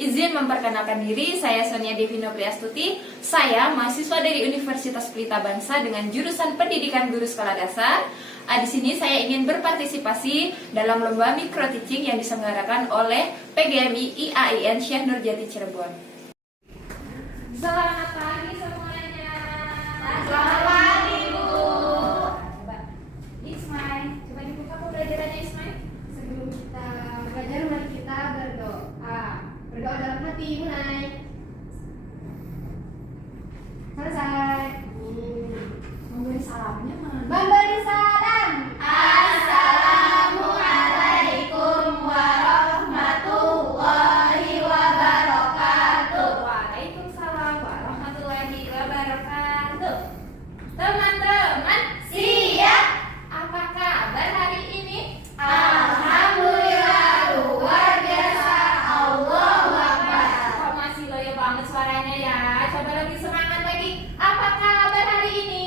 Izin memperkenalkan diri, saya Sonia Devino Priastuti. Saya mahasiswa dari Universitas Pelita Bangsa dengan jurusan Pendidikan Guru Sekolah Dasar. Di sini saya ingin berpartisipasi dalam lomba micro teaching yang diselenggarakan oleh PGMI IAIN Syekh Nurjati Cirebon. Selamat pagi semuanya. Selamat pagi, Bu. Coba, Ismail, coba dibuka pembelajarannya Ismail. Sebelum kita belajar, mari kita berdoa. Berdoa dalam hati, mulai. Selesai. Memberi salamnya mana? Memberi salam. Assalamualaikum warahmatullahi wabarakatuh. Waalaikumsalam warahmatullahi wabarakatuh. Teman-teman, Siap. apa kabar hari ini? Alhamdulillah, luar biasa. Allahu Akbar. Kok masih loyo banget suaranya ya? Coba lebih semangat lagi. Apa kabar hari ini?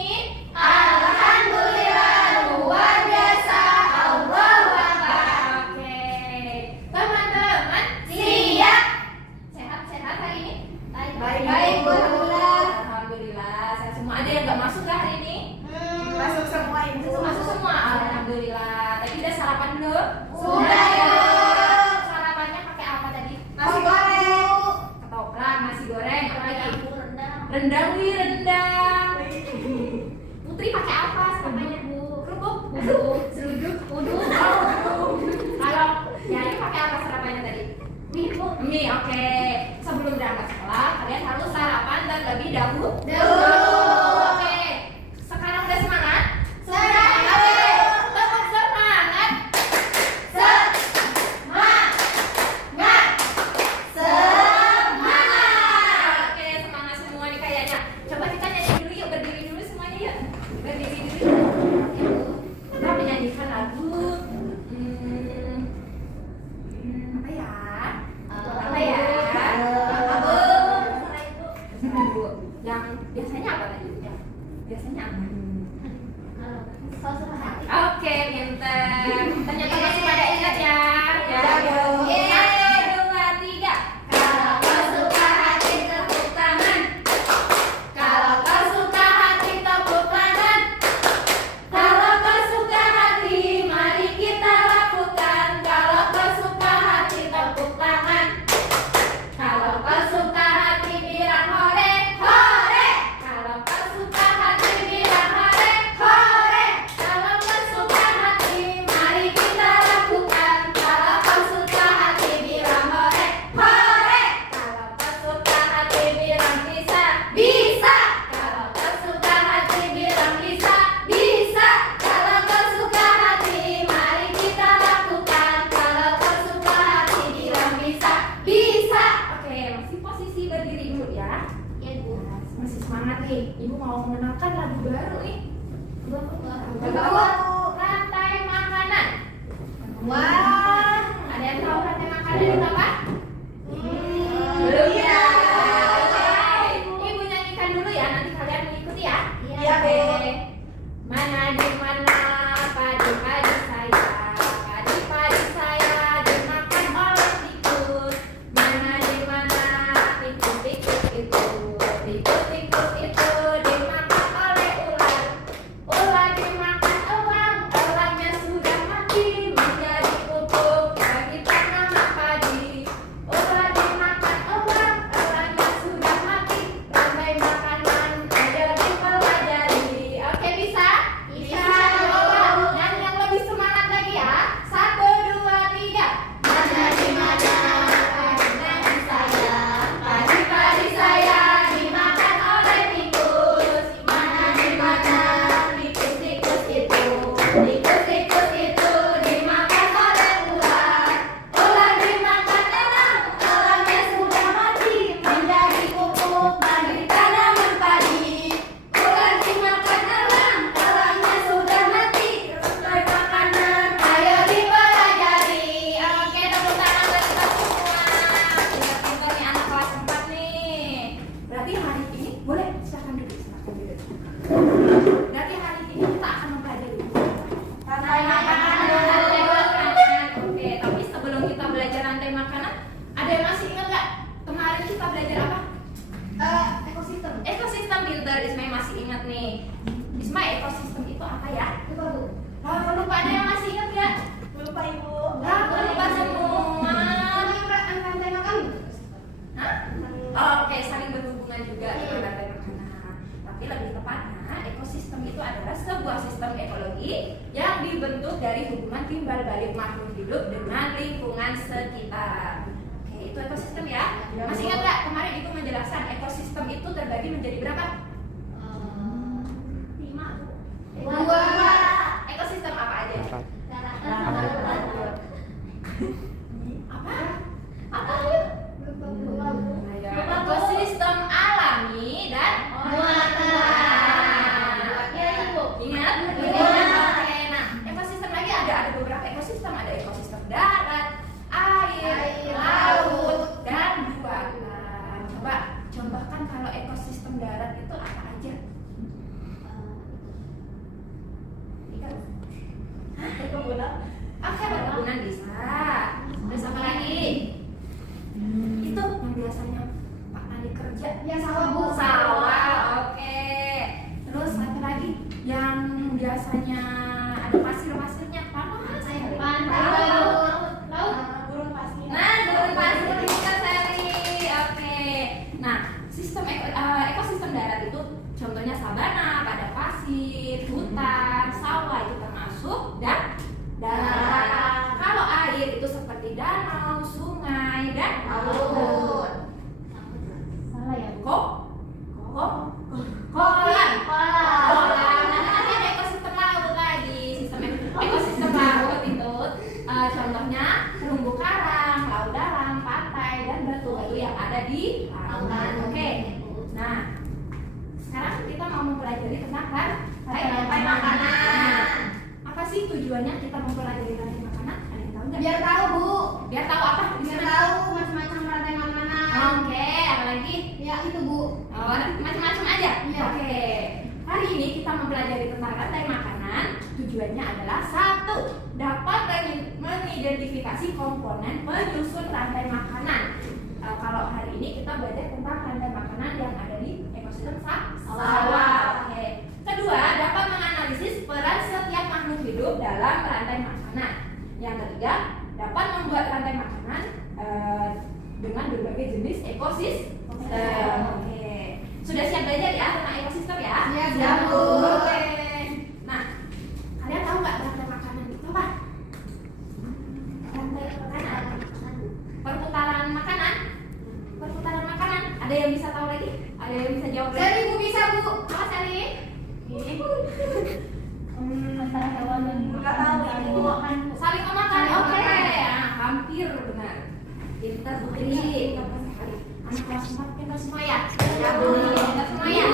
Alhamdulillah, luar biasa. Allahu Akbar. Oke. Teman-teman, Siap. sehat-sehat hari ini? Baik-baik, Bu. Alhamdulillah. Alhamdulillah. Sehat semua. Ada yang nggak masuk nggak hari ini? Masuk semua, Ibu. Masuk semua. Alhamdulillah. Tadi udah sarapan dulu? Sudah, Ibu. Sarapannya pakai apa tadi? Nasi goreng. Ketoprak, nasi goreng, apa lagi? Rendang. Rendang, wih rendang. Putri pakai apa sarapannya, Bu? Kerupuk? Seruduk? Uduk? Kalau Yaya pakai apa sarapannya tadi? Mie, Bu. Mie, oke. Sebelum berangkat sekolah, kalian harus sarapan dan lebih dahulu. Oke. Sekarang udah semangat? Semangat. Tetap semangat. Oke, semangat semua nih kayaknya. Coba kita nyanyi dulu yuk, berdiri dulu semuanya yuk. Berdiri dulu. Kita menyanyikan lagu. Apa ya? Apa ya? Bu, yang biasanya apa tadi? Biasanya apa? Oke, pinter. Ternyata masih pada ingat ya. Ya, Bu. Satu, dua, tiga. Kalau kau suka hati, tepuk tangan. Kalau kau suka hati, tepuk tangan. Kalau kau suka hati, mari kita lakukan. Kalau kau suka hati, tepuk tangan. Kalau kau suka hati, bilang hore, hore. Kalau kau suka hati, bilang hore, hore. Kalau kau suka hati, mari kita lakukan. Kalau kau suka hati, bilang hore, hore. Kalau kau suka hati, bilang bisa, bisa. Kalau kau suka hati, bilang bisa, bisa. Kalau kau suka hati, mari kita lakukan. Kalau kau suka hati, bilang bisa, bisa. Oke, masih posisi berdiri dulu ya. Ya, Bu. Masih semangat nih. Ibu mau mengenalkan lagu baru nih. Rantai makanan. Wah. Ada yang tahu rantai makanan itu apa? Belum ya. ya. Oke. Ibu nyanyikan dulu ya, nanti kalian mengikuti ya. Iya, Bu. Oke. Mana di mana padi-padi saya, padi-padi saya dimakan oleh tikus. Mana di mana tikus-tikus itu, tikus-tikus itu dimakan oleh ular. Ular dimakan elang, elangnya sudah mati menjadi pupuk bagi tanaman padi. Ular dimakan elang, elangnya sudah mati. Rantai makanan ayo dipelajari. Oke, bisa? Bisa. Coba nyanyi yang lebih semangat lagi ya. 1, 2, 3. Mana di mana padi saya, padi-padi saya dimakan oleh tikus. Mana di mana tikus-tikus itu, tikus-tikus itu dimakan oleh ular. Ular dimakan elang, elangnya sudah mati menjadi pupuk bagi tanaman padi. Ular dimakan elang, elangnya sudah mati. Rantai makanan ayo dipelajari. Oke, tepuk tangan buat kita semua. Pintar-pintar nih anak kelas 4 nih. Berarti hari ini boleh silakan duduk, silakan duduk. Berarti hari ini kita akan mempelajari Rantai makanan. rantai makanan. Oke, tapi sebelum kita belajar rantai makanan, ada yang masih ingat nggak Isma, ekosistem itu apa ya? Lupa Bu. Lupa, ada yang masih ingat nggak? Lupa Ibu. Lupa semua. Rantai makan. Hah? Oke, saling berhubungan juga dengan rantai makanan. Tapi lebih tepatnya, ekosistem itu adalah sebuah sistem ekologi yang dibentuk dari hubungan timbal balik makhluk hidup dengan lingkungan sekitar. Oke, itu ekosistem ya. Masih ingat nggak kemarin Ibu menjelaskan ekosistem itu terbagi menjadi berapa? 5 Bu. 2. Ekosistem apa aja? Apa? Apa ayo? Ekosistem alami dan ingat? Oke, nah ekosistem lagi ada beberapa ekosistem, ada ekosistem darat, air, laut, dan buatan. Coba contohkan kalau ekosistem darat itu apa aja? Oke, perkebunan bisa. Terus apa lagi? Itu yang biasanya Pak Tani kerja. Ya sawah Bu. Sawah, oke. Terus apa lagi? Yang biasanya ada pasir-pasirnya, pantai. Laut. Gurun pasir. Nah, gurun pasir juga Sari. Oke. Nah, sistem ekosistem darat itu contohnya sabana, padang pasir, hutan, sawah itu termasuk dan darat. Kalau air itu seperti danau, sungai, dan laut. Salah ya Bu. Kolam. Kolam. Nanti ada ekosistem laut lagi. Sistem ekosistem laut itu contohnya terumbu karang, laut dalam, pantai, dan batu-batu yang ada di lautan. Oke. Nah, sekarang kita mau mempelajari tentang rantai makanan. Apa sih tujuannya kita mempelajari rantai makanan? Ada yang tahu nggak? Biar tahu Bu. Biar tahu apa? Biar tahu macam-macam rantai makanan. Oke, apa lagi? Ya itu Bu. Oh, macam-macam aja? Iya. Oke. Hari ini kita mempelajari tentang rantai makanan. Tujuannya adalah 1. Dapat mengidentifikasi komponen penyusun rantai makanan. Kalau hari ini kita belajar tentang rantai makanan yang ada di ekosistem sawah. Oke. Kedua, dapat menganalisis peran setiap makhluk hidup dalam rantai makanan. Yang ketiga, dapat membuat rantai makanan dengan berbagai jenis ekosistem. Oke. Sudah siap belajar ya tentang ekosistem ya? Iya, siap, Bu. Oke. Nah, kalian tahu nggak rantai makanan itu apa? Rantai makanan. Perputaran makanan. Perputaran makanan. Ada yang bisa tahu lagi? Ada yang bisa jawab lagi? Sari Bu bisa Bu. Apa Sari? Antara hewan dan Nggak tahu Ibu. Saling memakan. Saling Oke. memakan. Nah, hampir benar. Pintar Putri. Anak kelas 4 pintar semua ya? Ya Bu. Pintar semua ya?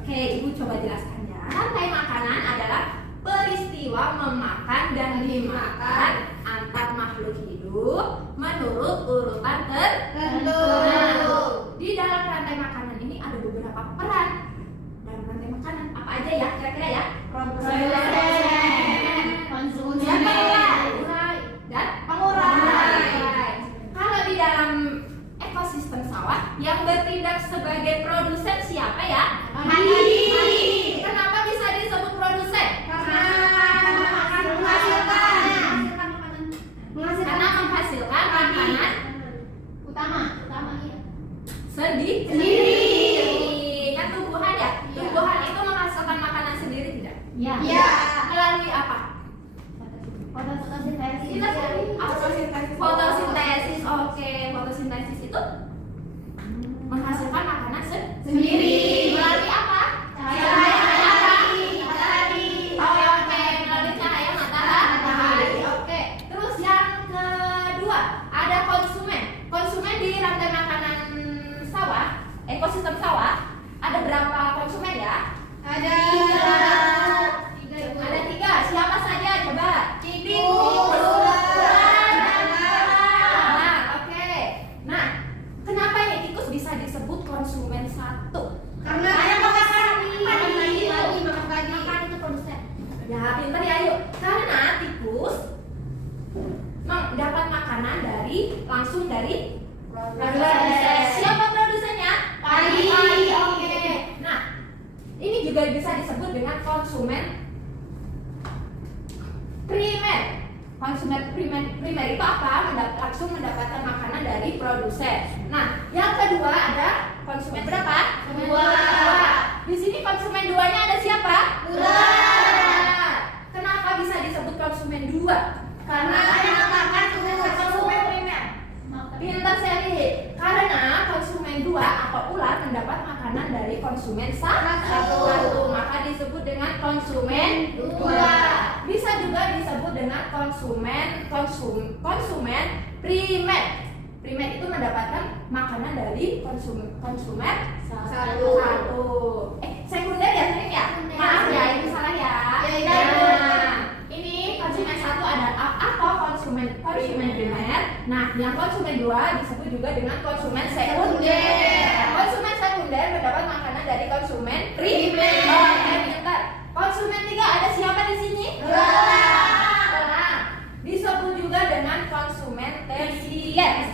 Oke, Ibu coba jelaskan ya. Rantai makanan adalah peristiwa memakan dan dimakan antar makhluk hidup menurut urutan tertentu. Nah, di dalam rantai makanan ini ada beberapa peran dalam rantai makanan. Apa aja ya kira-kira ya? Konsumen. Dan Pengurai. Kalau di dalam ekosistem sawah yang bertindak sebagai produsen siapa ya? Petani. Kenapa bisa disebut produsen? Karena menghasilkan makanan Utama iya. sendiri. Kan tumbuhan ya? Tumbuhan itu menghasilkan makanan sendiri tidak? Iya. Melalui apa? Fotosintesis. Fotosintesis. Oke, fotosintesis itu menghasilkan makanan Sendiri. Melalui apa? Cahaya matahari. Oke, melalui cahaya matahari. Oke. Terus yang kedua, ada konsumen. Konsumen di rantai makanan sawah, ekosistem sawah, ada berapa konsumen ya? Ada 3. Ada 3. Siapa saja coba? Tikus, Oke. Nah, juga bisa disebut dengan konsumen primer. Konsumen primer itu apa? Langsung mendapatkan makanan dari produsen. Nah, yang kedua ada konsumen berapa? Dua. Di sini konsumen duanya ada siapa? Ular. Kenapa bisa disebut konsumen dua? Karena yang makan konsumen primer. Pintar sekali. Karena konsumen dua atau ular mendapat makanan dari konsumen satu, maka disebut dengan konsumen dua. Bisa juga disebut dengan konsumen primer. Primer itu mendapatkan makanan dari konsumen satu. Sekunder ya, Sering ya? Maaf ya, ini salah ya. Nah, ini konsumen satu ada apa? Konsumen primer. Nah, yang konsumen dua disebut juga dengan konsumen sekunder. Konsumen sekunder mendapat makanan dari konsumen primer. Oke, pintar. Konsumen tiga ada siapa di sini? Elang. Disebut juga dengan konsumen tersier.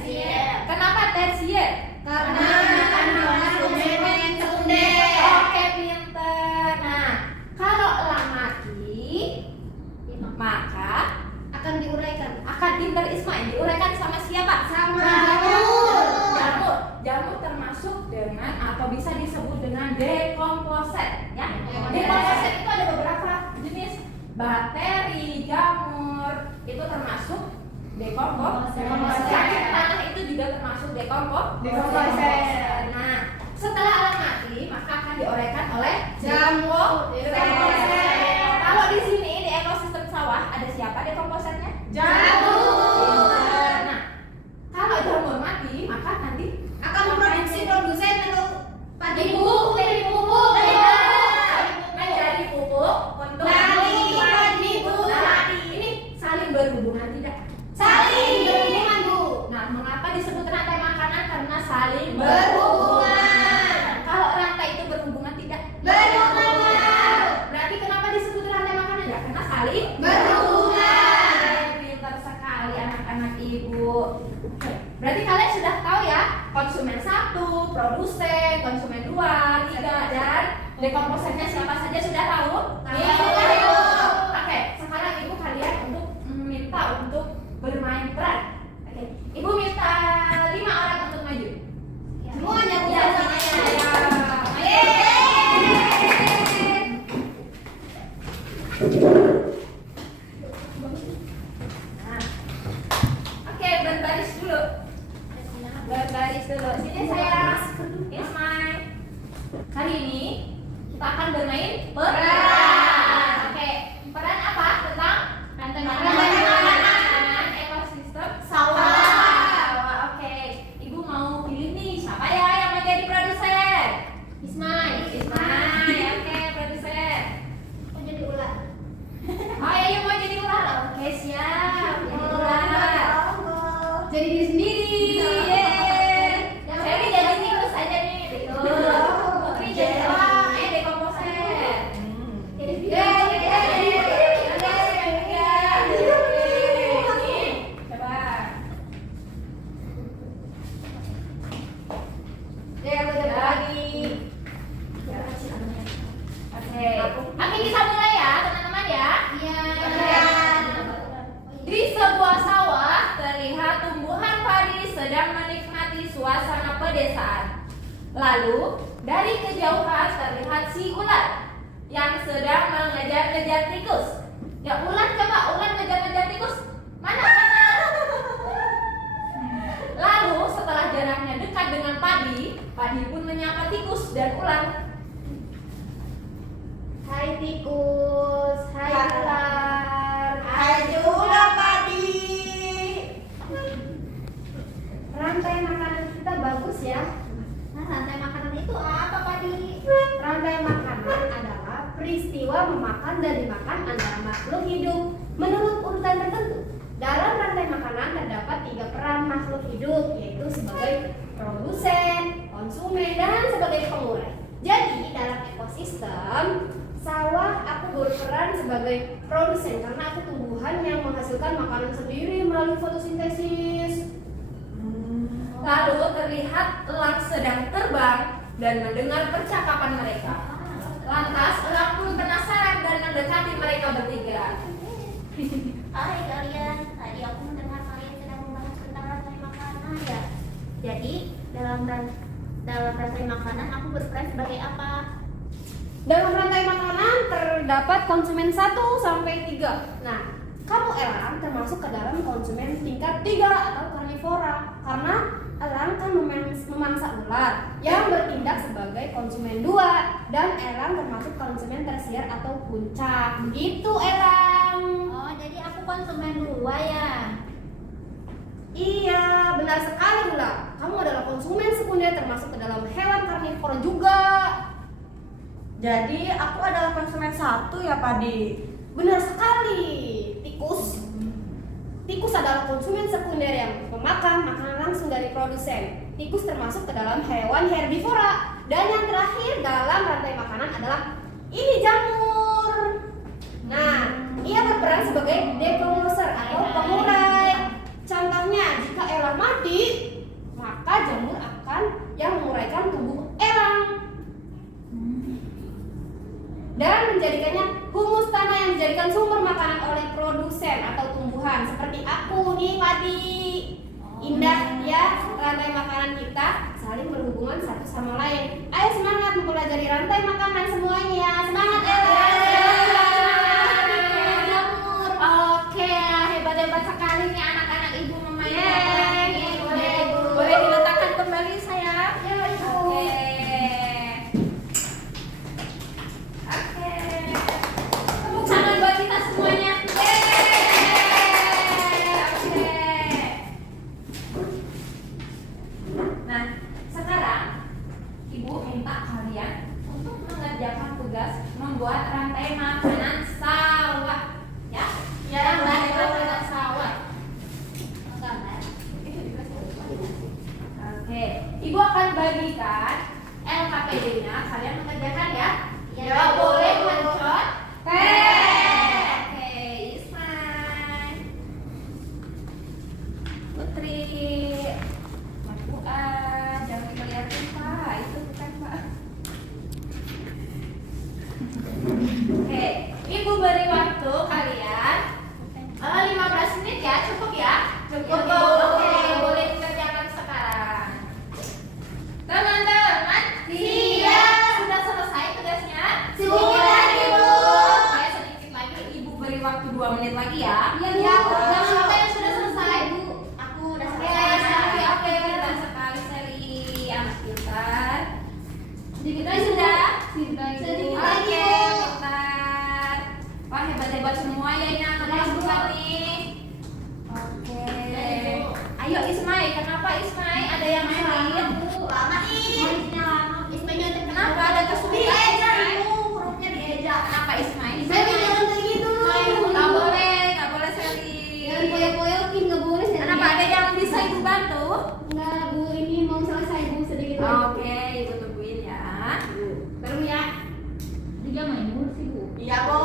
Kenapa tersier? Karena konsumen sekunder. Oke, pintar. Nah, kalau elang mati, maka Akan diuraikan. akan pintar Ismail diuraikan sama siapa? Sama Jamur. Jamur termasuk dengan atau bisa disebut dengan dekomposer, ya. Dekomposer itu ada beberapa jenis. Bakteri, jamur itu termasuk dekomposer. Cacing tanah itu juga termasuk dekomposer. Nah, setelah elang mati maka akan diuraikan oleh jamur. Kalau di sini di ekosistem sawah ada siapa dekomposernya? Jamur. Nah, kalau jamur mati maka nanti Akan memproduksi produsen untuk padi pupuk. Menjadi pupuk untuk padi Bu. Ini saling berhubungan tidak? Saling berhubungan Bu. Nah, mengapa disebut rantai makanan? Karena saling Berhubungan. Kalau rantai itu berhubungan tidak? Berhubungan. Berarti kenapa disebut rantai makanan? Ya, karena saling Berhubungan. Pintar sekali anak-anak ibu. Oke, berarti kalian sudah tahu ya konsumen satu, produsen, konsumen dua, tiga, dan dekomposernya siapa saja sudah tahu? Tahu. Oke, sekarang ibu kalian untuk minta untuk bermain peran. Oke, ibu minta 5 orang untuk maju. Semuanya Bu. Ya, Nah, oke, berbaris dulu. Berbaris dulu. Sini saya Ismail. Kali ini kita akan bermain peran. Oke, peran apa? Tentang Rantai makanan ekosistem sawah. Oke, ibu mau pilih nih siapa ya yang mau jadi produsen? Ismail. Oke, produsen. Mau jadi ular. Oh ya, mau jadi ular. Oke, siap. Jadi ular. Jadi diri sendiri. Saya jadi tikus aja nih. Betul. Putri jadi elang. Dekomposer. Coba. Lagi. Oke, kita mulai ya teman-teman ya. Di sebuah sawah terlihat tumbuhan padi sedang menikmati suasana pedesaan. Lalu dari kejauhan terlihat si ular yang sedang mengejar-ngejar tikus. Ya ular, coba ular ngejar-ngejar tikus. Mana? Lalu setelah jaraknya dekat dengan padi, padi pun menyapa tikus dan ular. Hai tikus, hai ular. Ayolah padi. Rantai makanan kita bagus ya. Nah, rantai makanan itu apa padi? Rantai makanan adalah peristiwa memakan dan dimakan antara makhluk hidup menurut urutan tertentu. Dalam rantai makanan terdapat 3 peran makhluk hidup, yaitu sebagai produsen, konsumen, dan sebagai pengurai. Jadi dalam ekosistem sawah aku berperan sebagai produsen karena aku tumbuhan yang menghasilkan makanan sendiri melalui fotosintesis. Lalu terlihat elang sedang terbang dan mendengar percakapan mereka. Lantas mendekati mereka bertiga. Hai kalian, tadi aku mendengar kalian sedang membahas tentang rantai makanan ya. Jadi dalam rantai makanan aku berperan sebagai apa? Dalam rantai makanan terdapat konsumen 1 sampai 3. Nah, kamu elang termasuk ke dalam konsumen tingkat 3 atau karnivora karena elang kan memangsa ular yang bertindak sebagai konsumen 2 dan elang termasuk konsumen tersier atau puncak. Begitu elang. Oh, jadi aku konsumen 2 ya. Iya, benar sekali Ula. Kamu adalah konsumen sekunder termasuk ke dalam hewan karnivora juga. Jadi aku adalah konsumen 1 ya Padi. Benar sekali. Tikus. Tikus adalah konsumen sekunder yang memakan makanan langsung dari produsen. Tikus termasuk ke dalam hewan herbivora. Dan yang terakhir dalam rantai makanan adalah ini jamur. Nah, ia berperan sebagai decomposer atau pengurai. Contohnya, jika elang mati, maka jamur akan yang menguraikan tubuh elang dan menjadikannya humus tanah yang dijadikan sumber makanan oleh produsen atau tumbuhan seperti aku nih Padi. Indah ya rantai makanan kita saling berhubungan satu sama lain. Ayo semangat mempelajari rantai makanan semuanya. Semangat Jamur. Oke, hebat-hebat sekali nih anak-anak ibu memainkan. Boleh diletakkan kembali sayang? Ya, Ibu. Oke. Oke. Tepuk tangan buat kita semuanya. Oke. Nah, sekarang Ibu minta kalian untuk mengerjakan tugas membuat rantai makanan sawah. Ya? Ya, Rantai baik. makanan sawah. Gambar. Oke, Ibu akan bagikan LKPD-nya. Kalian mengerjakan ya? Ya, boleh Bu. mencot. Oke, Ismail, Putri, Mas Fuad, jangan dilihatin Pak, itu bukan Pak. Oke, Ibu beri waktu kalian 15 menit ya, cukup ya? Cukup. Ya, Bu. Oke, boleh dikerjakan sekarang. Teman-teman, sudah selesai tugasnya? Sudah, Ibu. Saya sedikit lagi, Ibu beri waktu 2 menit lagi ya. Iya, Bu. Dan siapa yang sudah selesai? Aku udah Oke, selesai. oke, pintar sekali Seli, anak pintar. Sedikit lagi sudah? Sedikit Oke, lagi, Bu. pintar. Wah, hebat-hebat semua ya ini anak kelas 4 nih. Oke. Ayo Ismail, kenapa Ismail? Ada yang lain? Lama nih. Ismail Kenapa ada kesulitan? Dieja, Ismail? Ibu. Hurufnya dieja. Kenapa Ismail? Seli, jangan kayak gitu. Nggak boleh Seli. Jangan koyak-koyakin, nggak boleh. Seli. Kenapa ada yang bisa Ibu bantu? Enggak, Bu. Ini mau selesai, Bu. Sedikit lagi. Oke, Ibu tungguin ya. Terus ya. Dia main mulu sih, Bu. Iya Bu.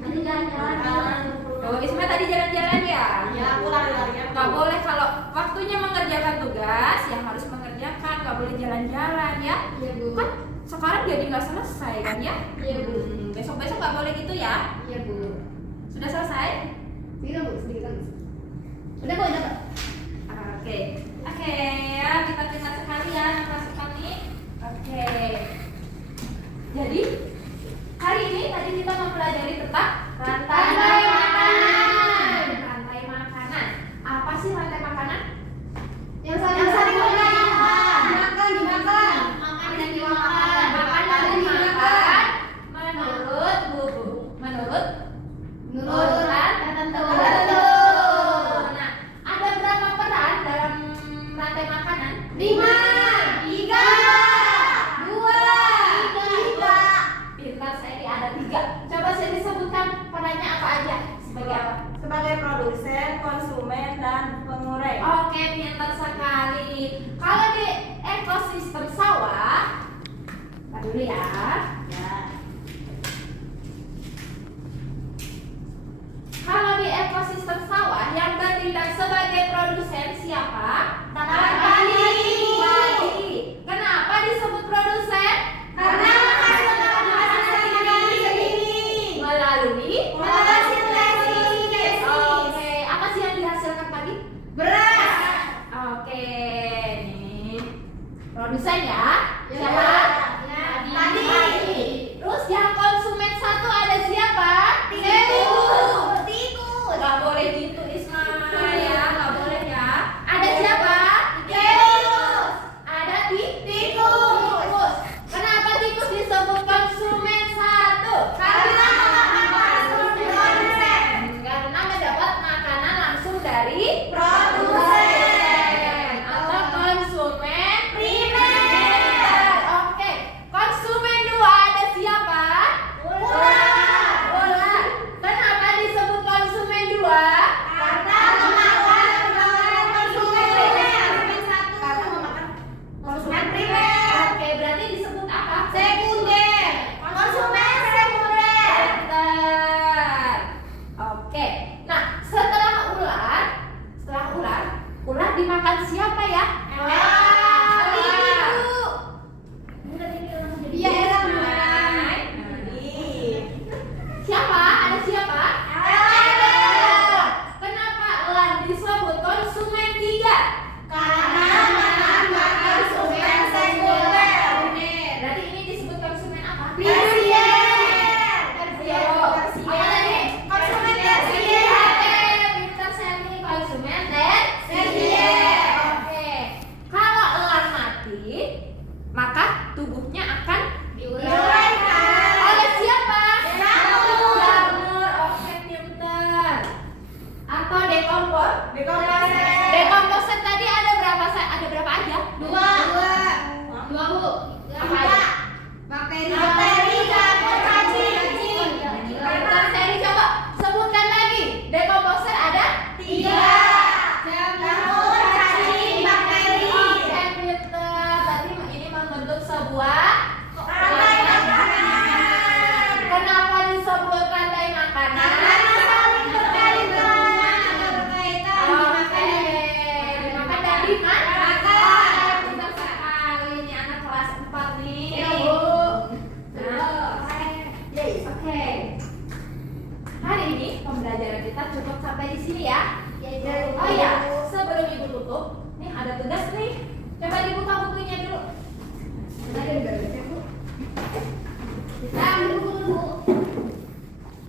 Nanti jalan-jalan. Oh, Ismail tadi jalan-jalan ya? Iya aku lari-larian. Nggak boleh kalau waktunya mengerjakan tugas, ya harus mengerjakan, nggak boleh jalan-jalan ya. Iya, Bu. Kan sekarang jadi nggak selesai kan ya? Iya, Bu. Besok-besok nggak boleh gitu ya. Iya, Bu. Sudah selesai? Sedikit, Bu. Sedikit lagi. Udah, Bu. Udah, Bu. Oke, ya kita terima sekali ya anak kelas 4 nih. Oke. Jadi hari ini tadi kita mempelajari tentang rantai makanan. Rantai makanan. Apa sih rantai makanan? Yang saling dimakan. dimakan. Makan dan dimakan. Makan dan dimakan. Menurut buku. Menurut urutan tertentu. Nah, ada berapa peran dalam rantai makanan? 5, 3, 2, 3. Pintar saya ada 3. Coba saya disebutkan perannya apa aja? Sebagai apa? Sebagai produsen, konsumen, dan pengurai. Oke, pintar sekali. Kalau di ekosistem sawah, Pak dulu ya. Kalau di ekosistem sawah yang bertindak sebagai produsen siapa? Tanaman padi. Padi. Kenapa disebut produsen? Karena menghasilkan hasil sendiri. Melalui Oke. Hari ini pembelajaran kita cukup sampai di sini ya. Oh iya, sebelum Ibu tutup, nih ada tugas nih. Coba dibuka bukunya dulu. Kita ambil buku dulu.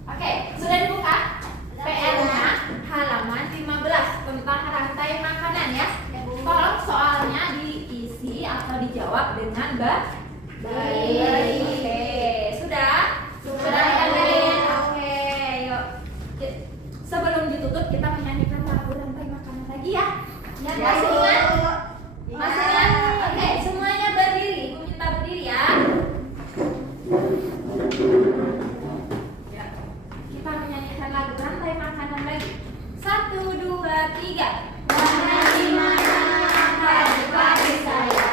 Oke, sudah dibuka? PR-nya halaman 15 tentang rantai makanan ya. Tolong soalnya diisi atau dijawab dengan baik. Oke, sudah? Sudah ya, Ben? Oke, yuk. Sebelum ditutup kita menyanyikan lagu rantai makanan lagi ya. Masih ingat? Masih ingat? Oke, semuanya berdiri. Ibu minta berdiri ya. Ya. Kita menyanyikan lagu rantai makanan lagi. 1, 2, 3. Mana di mana padi-padi saya,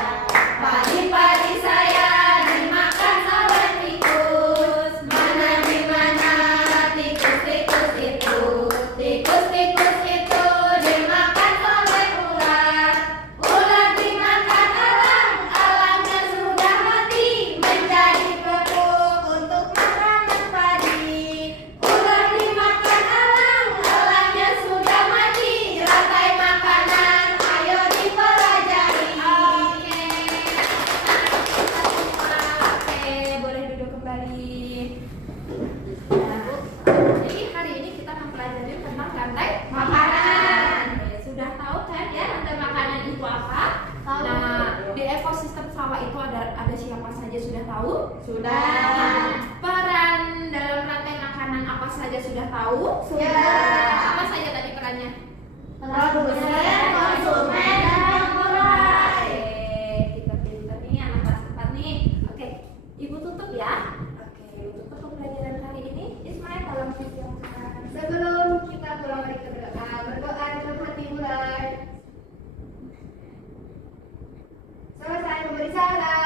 padi-padi saya dimakan oleh tikus. Mana di mana tikus-tikus itu, tikus-tikus itu dimakan oleh ular. Ular dimakan elang, elangnya sudah mati menjadi pupuk untuk makanan padi. Ular dimakan elang, elangnya sudah mati. Rantai makanan, ayo dipelajari. Oke, boleh duduk kembali. Nah, jadi hari ini kita mempelajari tentang rantai makanan. Oke, sudah tahu kan ya rantai makanan itu apa? Tahu. Nah, di ekosistem sawah itu ada siapa saja sudah tahu? Sudah. Nah, peran dalam rantai makanan apa saja sudah tahu? Sudah. Apa saja tadi perannya? Produsen, konsumen, dan pengurai. Oke, kita pintar nih anak kelas 4 nih. Oke, Ibu tutup ya. Oke, Ibu tutup pembelajaran hari ini. Ismail tolong persiapkan. Sebelum kita pulang lagi ke berdoa dalam hati mulai. Selesai memberi salam.